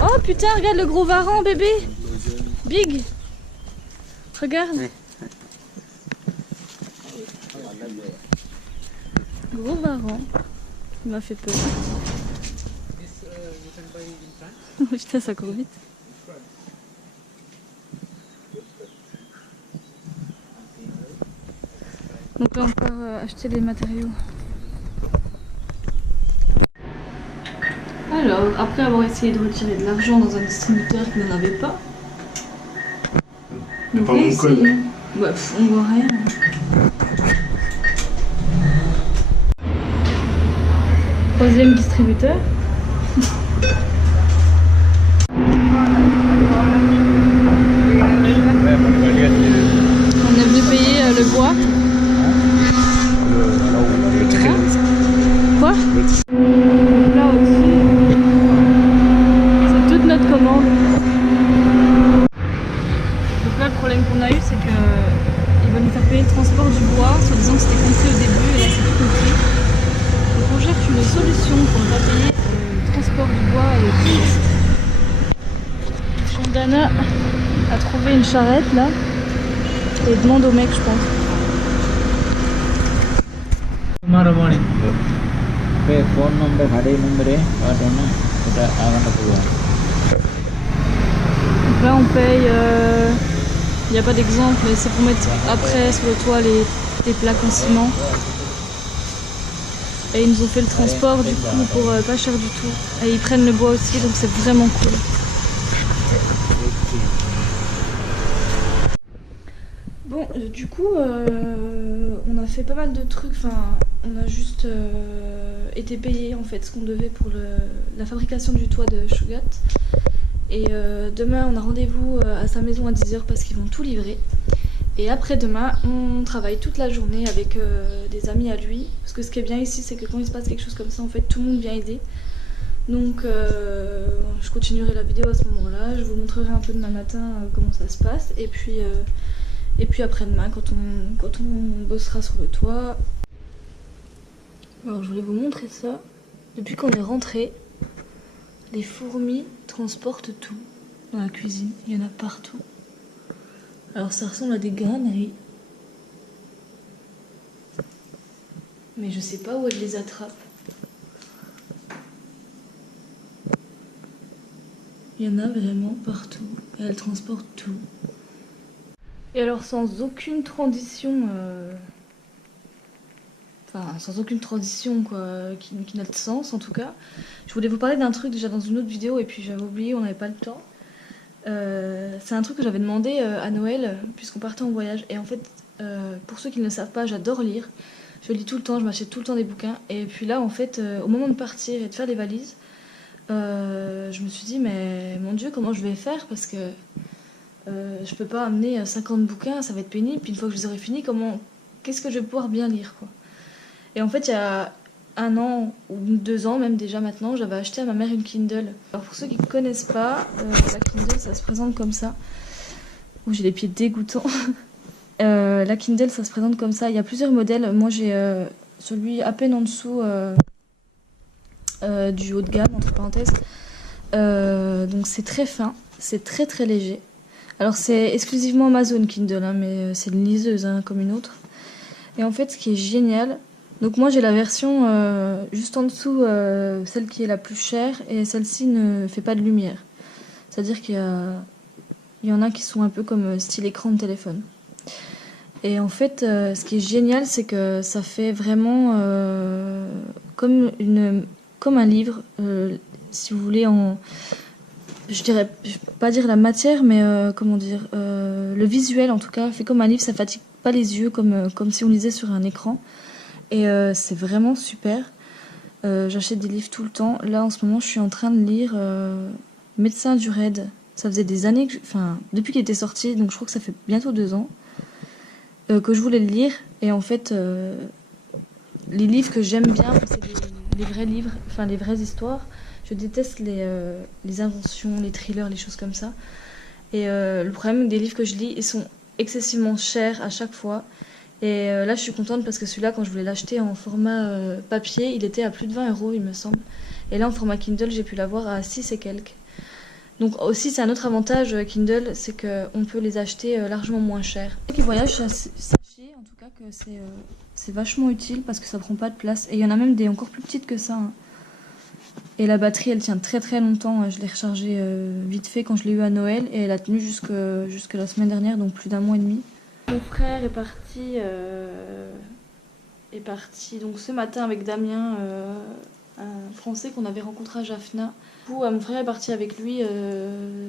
Oh putain, regarde le gros varan, bébé. Big. Regarde. Gros varan. Il m'a fait peur. Putain, ça court vite. Donc là, on part acheter les matériaux. Alors, après avoir essayé de retirer de l'argent dans un distributeur qui n'en avait pas, Il n'y a pas mon code. Ouais, on voit rien. Troisième distributeur. On est venu payer le bois. Le train. Quoi? Là au-dessus. C'est toute notre commande. Donc là le problème qu'on a eu c'est que ils veulent nous faire payer le transport du bois, soit disant que c'était compris au début et là c'est tout compris. Donc on cherche une solution pour ne pas payer le transport du bois et le touriste. Chandana a trouvé une charrette là et demande au mec je pense. Phone number, hari number, Donc là on paye, il n'y a pas d'exemple mais c'est pour mettre après sur le toit les plaques en ciment. Et ils nous ont fait le transport du coup pour pas cher du tout. Et ils prennent le bois aussi donc c'est vraiment cool. Bon du coup on a fait pas mal de trucs, enfin on a juste été payé en fait ce qu'on devait pour la fabrication du toit de Shugat. Et demain on a rendez-vous à sa maison à 10 h parce qu'ils vont tout livrer. Et après-demain on travaille toute la journée avec des amis à lui. Parce que ce qui est bien ici c'est que quand il se passe quelque chose comme ça en fait tout le monde vient aider. Donc je continuerai la vidéo à ce moment-là, je vous montrerai un peu demain matin comment ça se passe. Et puis après-demain quand on bossera sur le toit. Alors je voulais vous montrer ça. Depuis qu'on est rentré, les fourmis transportent tout dans la cuisine, il y en a partout. Alors ça ressemble à des graineries. Mais je sais pas où elles les attrapent. Il y en a vraiment partout et elles transportent tout. Et alors sans aucune transition, enfin sans aucune transition quoi, qui n'a de sens en tout cas, je voulais vous parler d'un truc déjà dans une autre vidéo et puis j'avais oublié, on n'avait pas le temps. C'est un truc que j'avais demandé à Noël puisqu'on partait en voyage et en fait pour ceux qui ne le savent pas, j'adore lire. Je lis tout le temps, je m'achète tout le temps des bouquins et puis là en fait au moment de partir et de faire les valises, je me suis dit mais mon Dieu comment je vais faire parce que je peux pas amener 50 bouquins, ça va être pénible, puis une fois que je les aurai finis, qu'est-ce que je vais pouvoir bien lire quoi. Et en fait il y a 1 an ou 2 ans même déjà maintenant, j'avais acheté à ma mère une Kindle. Alors pour ceux qui ne connaissent pas, la Kindle ça se présente comme ça. Oh, j'ai les pieds dégoûtants. La Kindle ça se présente comme ça, il y a plusieurs modèles. Moi j'ai celui à peine en dessous du haut de gamme entre parenthèses. Donc c'est très fin, c'est très très léger. Alors c'est exclusivement Amazon Kindle, hein, mais c'est une liseuse hein, comme une autre. Et en fait ce qui est génial, donc moi j'ai la version juste en dessous, celle qui est la plus chère, et celle-ci ne fait pas de lumière. C'est-à-dire qu'il y en a qui sont un peu comme style écran de téléphone. Et en fait ce qui est génial c'est que ça fait vraiment comme un livre, si vous voulez je dirais, je peux pas dire la matière, mais comment dire, le visuel en tout cas fait comme un livre, ça fatigue pas les yeux comme si on lisait sur un écran. Et c'est vraiment super. J'achète des livres tout le temps. Là en ce moment je suis en train de lire Médecin du raid. Ça faisait des années, depuis qu'il était sorti, donc je crois que ça fait bientôt 2 ans, que je voulais le lire. Et en fait, les livres que j'aime bien, c'est les vrais livres, enfin les vraies histoires. Je déteste les inventions, les thrillers, les choses comme ça. Et le problème des livres que je lis, ils sont excessivement chers à chaque fois. Et là, je suis contente parce que celui-là, quand je voulais l'acheter en format papier, il était à plus de 20 €, il me semble. Et là, en format Kindle, j'ai pu l'avoir à 6 et quelques. Donc aussi, c'est un autre avantage Kindle, c'est qu'on peut les acheter largement moins cher. Qui voyage, sachez en tout cas que c'est vachement utile parce que ça prend pas de place. Et il y en a même des encore plus petites que ça. Hein. Et la batterie, elle tient très très longtemps. Je l'ai rechargée vite fait quand je l'ai eu à Noël et elle a tenu jusque la semaine dernière, donc plus d'1 mois et demi. Mon frère est parti donc ce matin avec Damien, un Français qu'on avait rencontré à Jaffna. Du coup, mon frère est parti avec lui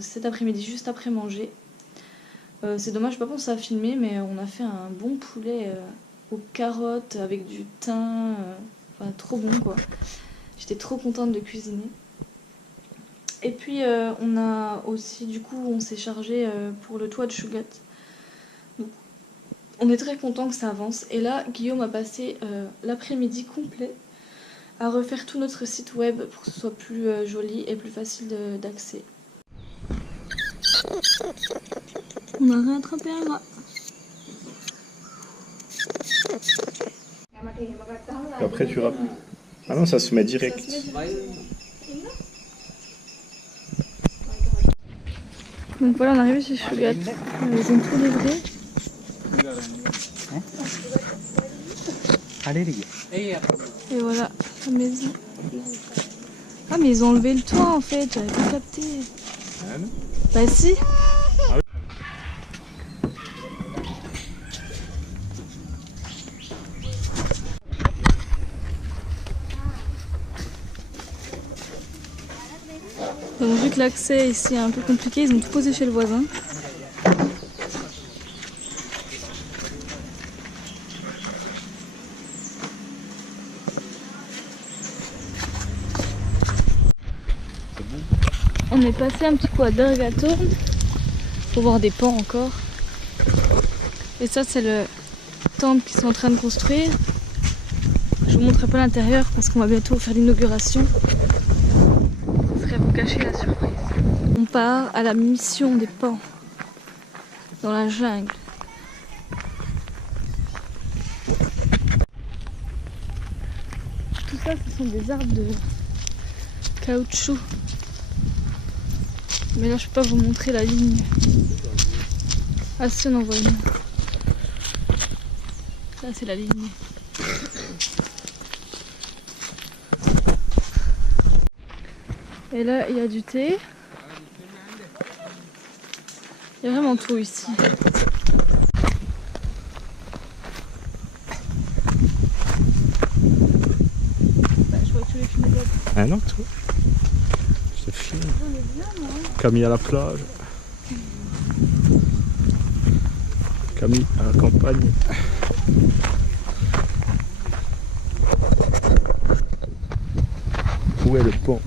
cet après-midi, juste après manger. C'est dommage, je n'ai pas pensé à filmer, mais on a fait un bon poulet aux carottes avec du thym. Enfin, trop bon quoi. J'étais trop contente de cuisiner. Et puis, on a aussi, du coup, on s'est chargé pour le toit de Shugat. Donc, on est très content que ça avance. Et là, Guillaume a passé l'après-midi complet à refaire tout notre site web pour que ce soit plus joli et plus facile d'accès. On a réattrapé un rat. Et après tu rappelles. Ah non, ça se met direct. Donc voilà, on est arrivé chez Shugat. Ils ont tout livré. Et voilà, la maison. Ah mais ils ont enlevé le toit en fait, j'avais pas capté. Bah si. Donc vu que l'accès ici est un peu compliqué, ils ont tout posé chez le voisin. On est passé un petit coup à Bergatorn pour voir des pans encore. Et ça c'est le temple qu'ils sont en train de construire. Je vous montrerai pas l'intérieur parce qu'on va bientôt faire l'inauguration. Ce serait vous cacher la surprise. On part à la mission des pans dans la jungle. Tout ça, ce sont des arbres de caoutchouc. Mais là, je peux pas vous montrer la ligne. Ah si, on en voit une. Là, c'est la ligne. Et là, il y a du thé. Il y a vraiment tout ici. Bah, je vois que tu les filmes. Ah non, toi. Je te filme. Camille à la plage. Camille à la campagne. Où est le pont?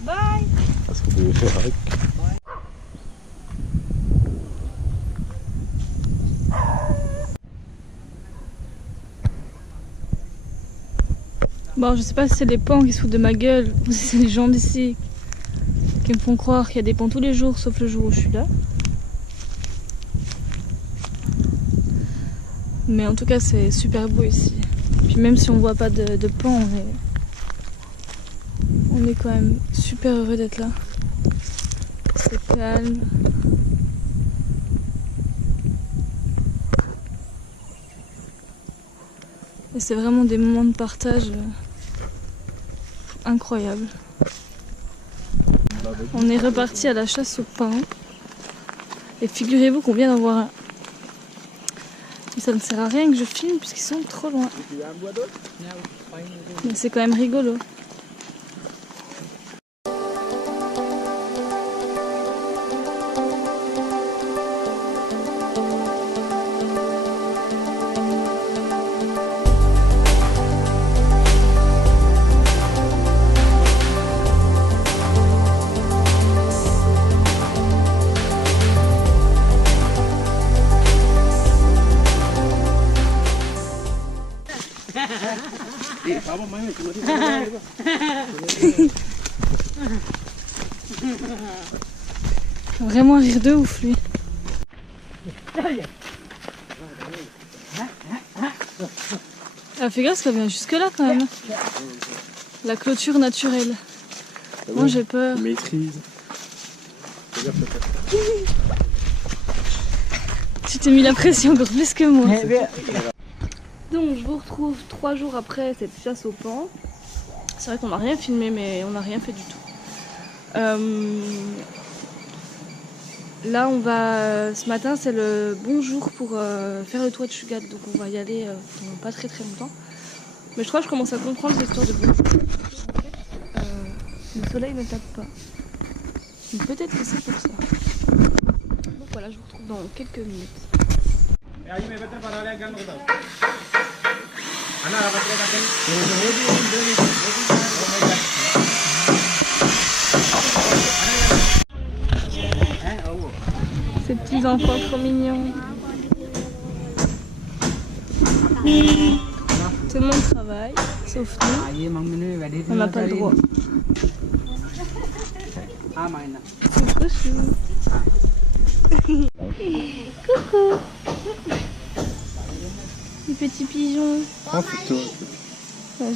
Bye. Parce qu'on devait faire avec. Bon, je sais pas si c'est des pans qui se foutent de ma gueule ou si c'est les gens d'ici qui me font croire qu'il y a des pans tous les jours sauf le jour où je suis là. Mais en tout cas, c'est super beau ici. Puis même si on voit pas de pans, on est quand même super heureux d'être là. C'est calme. Et c'est vraiment des moments de partage incroyables. On est reparti à la chasse aux pins. Et figurez-vous qu'on vient d'en voir un. Mais ça ne sert à rien que je filme puisqu'ils sont trop loin. Mais c'est quand même rigolo. Vraiment un rire de ouf lui. Ah, fais gaffe qu'elle vient jusque là quand même. La clôture naturelle. Moi j'ai peur. Maîtrise. Tu t'es mis la pression encore plus que moi. Donc je vous retrouve 3 jours après cette chasse au paon. C'est vrai qu'on n'a rien filmé mais on n'a rien fait du tout. Là on va, ce matin c'est le bon jour pour faire le toit de Shugat, donc on va y aller pendant pas très longtemps. Mais je crois que je commence à comprendre l'histoire de bon. Le soleil ne tape pas. Donc peut-être que c'est pour ça. Donc voilà, je vous retrouve dans quelques minutes. Ces petits enfants trop mignons. Tout le monde travaille, sauf nous. On n'a pas le droit. C'est trop chou. Coucou. Les petits pigeons. Prends photo.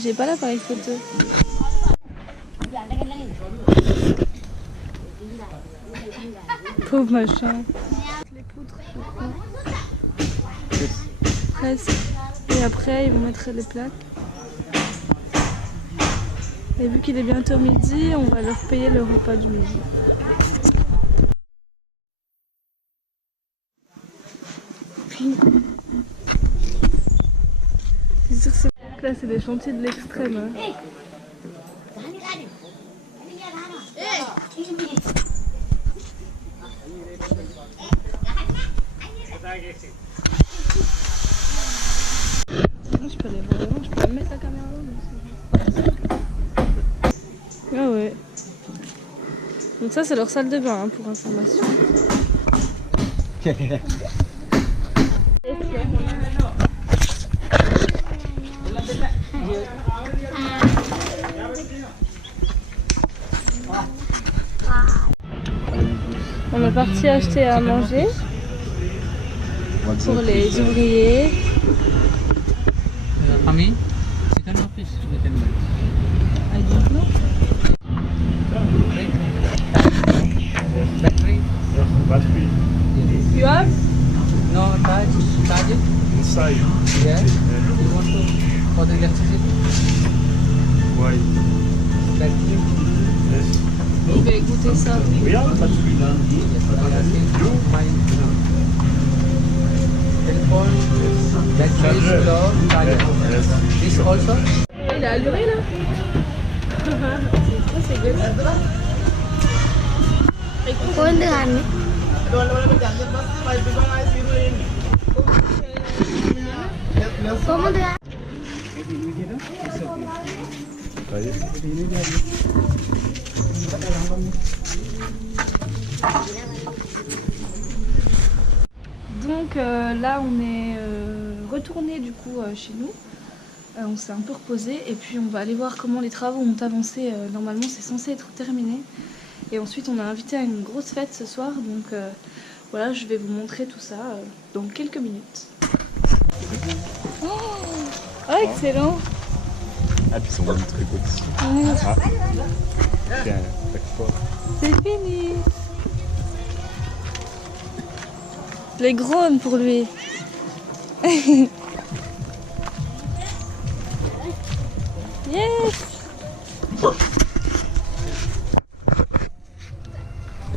J'ai pas l'appareil photo. Pauvre machin. Les poutres, je crois. Presque. Et après, ils vont mettre les plaques. Et vu qu'il est bientôt midi, on va leur payer le repas du midi. C'est sûr que là, c'est des chantiers de l'extrême. Hein. Je peux aller voir devant, je peux même mettre la caméra là. Ah ouais. Donc ça c'est leur salle de bain hein, pour information. On est parti acheter à manger pour les ouvriers. Kami, chicken or fish with them. I don't know. Battery? Battery. You have? No, charge it? Inside. Yeah. You want to, for the electricity? Why? Battery? Yes. Je vais goûter ça. We have battery. Yes, I asking my telephone, battery, slow, charger. Yes. This also? Il a allumé là. C'est trop dégueulasse. Donc là on est retourné du coup chez nous. On s'est un peu reposé et puis on va aller voir comment les travaux ont avancé. Normalement c'est censé être terminé. Et ensuite on a invité à une grosse fête ce soir. Donc voilà, je vais vous montrer tout ça dans quelques minutes. Oh, excellent. Ah, puis ils sont vraiment très beaux ici. Ouais. Ah. Tiens, pas. C'est fini. Les grogne pour lui. Yes.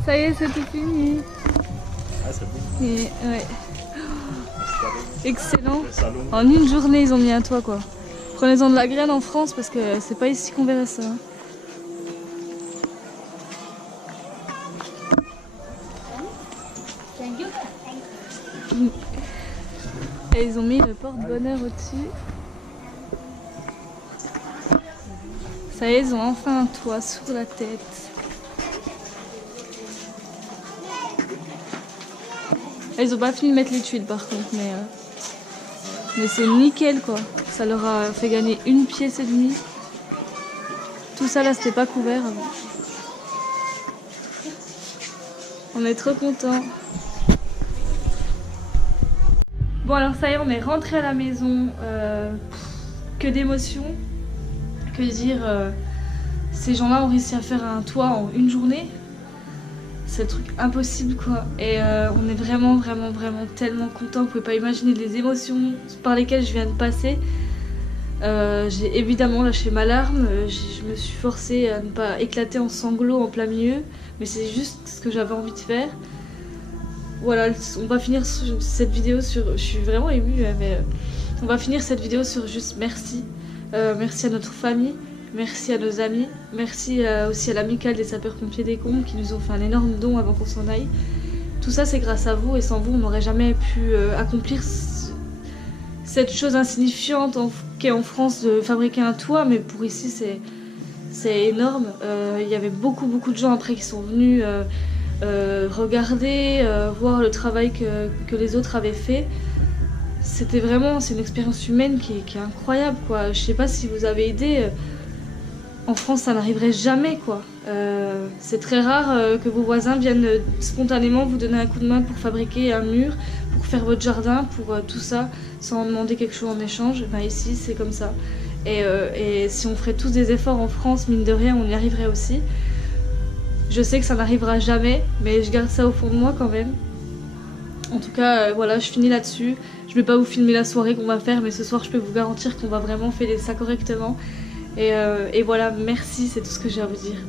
Ça y est, c'est tout fini. Ah, c'est beau. Et, ouais. Excellent. Le salon. En une journée, ils ont mis un toit quoi. Prenez-en de la graine en France parce que c'est pas ici qu'on verrait ça. Et ils ont mis le porte-bonheur au-dessus. Ça y est, ils ont enfin un toit sur la tête. Et ils ont pas fini de mettre les tuiles par contre, mais c'est nickel quoi. Ça leur a fait gagner 1 pièce et demie. Tout ça là, c'était pas couvert avant. On est trop contents. Bon alors ça y est, on est rentré à la maison. Que d'émotions. Que dire, ces gens-là ont réussi à faire un toit en une journée. C'est le truc impossible quoi. Et on est vraiment tellement contents. Vous pouvez pas imaginer les émotions par lesquelles je viens de passer. J'ai évidemment lâché ma larme. Je me suis forcée à ne pas éclater en sanglots en plein milieu. Mais c'est juste ce que j'avais envie de faire. Voilà, on va finir cette vidéo sur... Je suis vraiment émue, mais on va finir cette vidéo sur juste merci. Merci à notre famille, merci à nos amis, merci aussi à l'amicale des sapeurs-pompiers des Combes qui nous ont fait un énorme don avant qu'on s'en aille. Tout ça c'est grâce à vous et sans vous on n'aurait jamais pu accomplir cette chose insignifiante qu'est en France de fabriquer un toit, mais pour ici c'est énorme. Il y avait beaucoup de gens après qui sont venus regarder, voir le travail que les autres avaient fait. C'était vraiment, c'est une expérience humaine qui est incroyable quoi. Je sais pas si vous avez aidé, en France ça n'arriverait jamais quoi. C'est très rare que vos voisins viennent spontanément vous donner un coup de main pour fabriquer un mur, pour faire votre jardin, pour tout ça, sans demander quelque chose en échange. Ben ici c'est comme ça. Et si on ferait tous des efforts en France, mine de rien, on y arriverait aussi. Je sais que ça n'arrivera jamais, mais je garde ça au fond de moi quand même. En tout cas, voilà, je finis là-dessus. Je vais pas vous filmer la soirée qu'on va faire, mais ce soir, je peux vous garantir qu'on va vraiment faire ça correctement. Et voilà, merci, c'est tout ce que j'ai à vous dire.